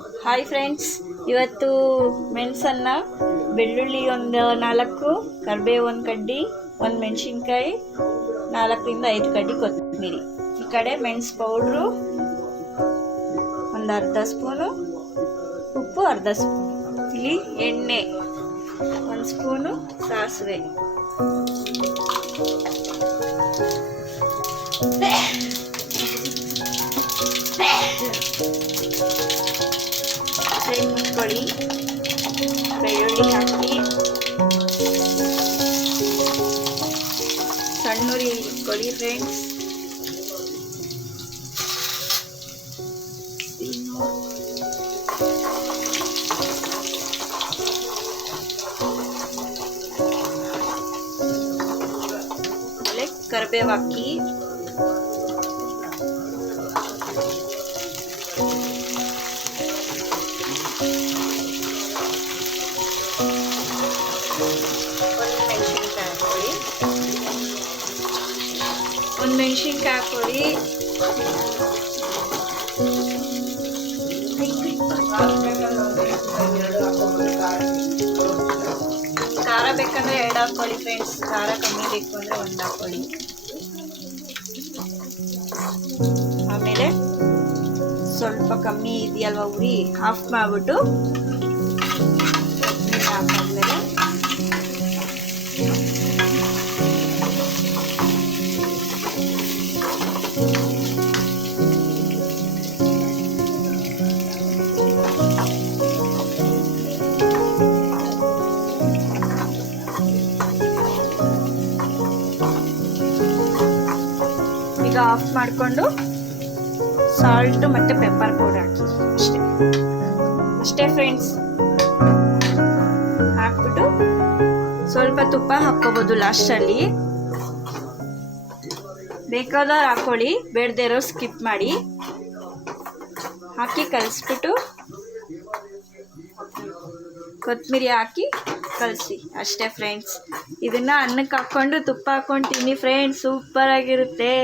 Hi friends, ಇವತ್ತು ಮೆಣಸನ್ನ ಬೆಳ್ಳುಳ್ಳಿ ಒಂದು 4, ಕರಿಬೇವು ಒಂದು ಕಡ್ಡಿ, ಒಂದು ಮೆಣಸಿನ್ಕಾಯಿ, 4ರಿಂದ 5 ಕಡ್ಡಿ ಕೊತ್ತಂಬರಿ. ಈ ಕಡೆ ಮೆಣಸು ಪೌಡ್ರು ಒಂದು ಅರ್ಧ ಸ್ಪೂನು, ಉಪ್ಪು ಅರ್ಧ ಸ್ಪೂನು, ಇಲ್ಲಿ ಎಣ್ಣೆ 1 ಸ್ಪೂನು, ಸಾಸಿವೆ, ಮುಚ್ಕೊಳ್ಳಿ. ಬೆಳ್ಳುಳ್ಳಿ ಹಾಕಿ ಸಣ್ಣೂರಿ ಇಟ್ಕೊಳ್ಳಿ ಫ್ರೆಂಡ್ಸ್. ಆಮೇಲೆ ಕರಿಬೇವು ಹಾಕಿ, ಒಂದು ಮೆಣಸಿನ್ಕಾಯಿ ಹಾಕೊಳ್ಳಿ. ಖಾರ ಬೇಕಂದ್ರೆ 2 ಹಾಕೊಳ್ಳಿ ಫ್ರೆಂಡ್ಸ್, ಖಾರ ಕಮ್ಮಿ ಬೇಕು ಅಂದರೆ 1 ಹಾಕೊಳ್ಳಿ. ಆಮೇಲೆ ಸ್ವಲ್ಪ ಕಮ್ಮಿ ಇದೆಯಲ್ವ ಉರಿ, ಆಫ್ ಮಾಡಿಬಿಟ್ಟು ಹಾಕಾದ್ಮೇಲೆ ಈಗ ಆಫ್ ಮಾಡಿಕೊಂಡು ಸಾಲ್ಟು ಮತ್ತು ಪೆಪ್ಪರ್ ಪೌಡರ್ ಹಾಕಿ. ಅಷ್ಟೇ ಫ್ರೆಂಡ್ಸ್. ಹಾಕ್ಬಿಟ್ಟು ಸ್ವಲ್ಪ ತುಪ್ಪ ಹಾಕ್ಕೋಬೋದು ಲಾಸ್ಟಲ್ಲಿ, ಬೇಕಾದ್ರೆ ಹಾಕೊಳ್ಳಿ, ಬೇಡದೇ ಇರೋ ಸ್ಕಿಪ್ ಮಾಡಿ. ಹಾಕಿ ಕಲಿಸ್ಬಿಟ್ಟು ಕೊತ್ತಂಬರಿ ಹಾಕಿ ಕಲಿಸಿ. ಅಷ್ಟೇ ಫ್ರೆಂಡ್ಸ್. ಇದನ್ನು ಅನ್ನಕ್ಕೆ ಹಾಕ್ಕೊಂಡು ತುಪ್ಪ ಹಾಕ್ಕೊಂಡು ತಿನ್ನಿ ಫ್ರೆಂಡ್ಸ್, ಸೂಪರಾಗಿರುತ್ತೆ.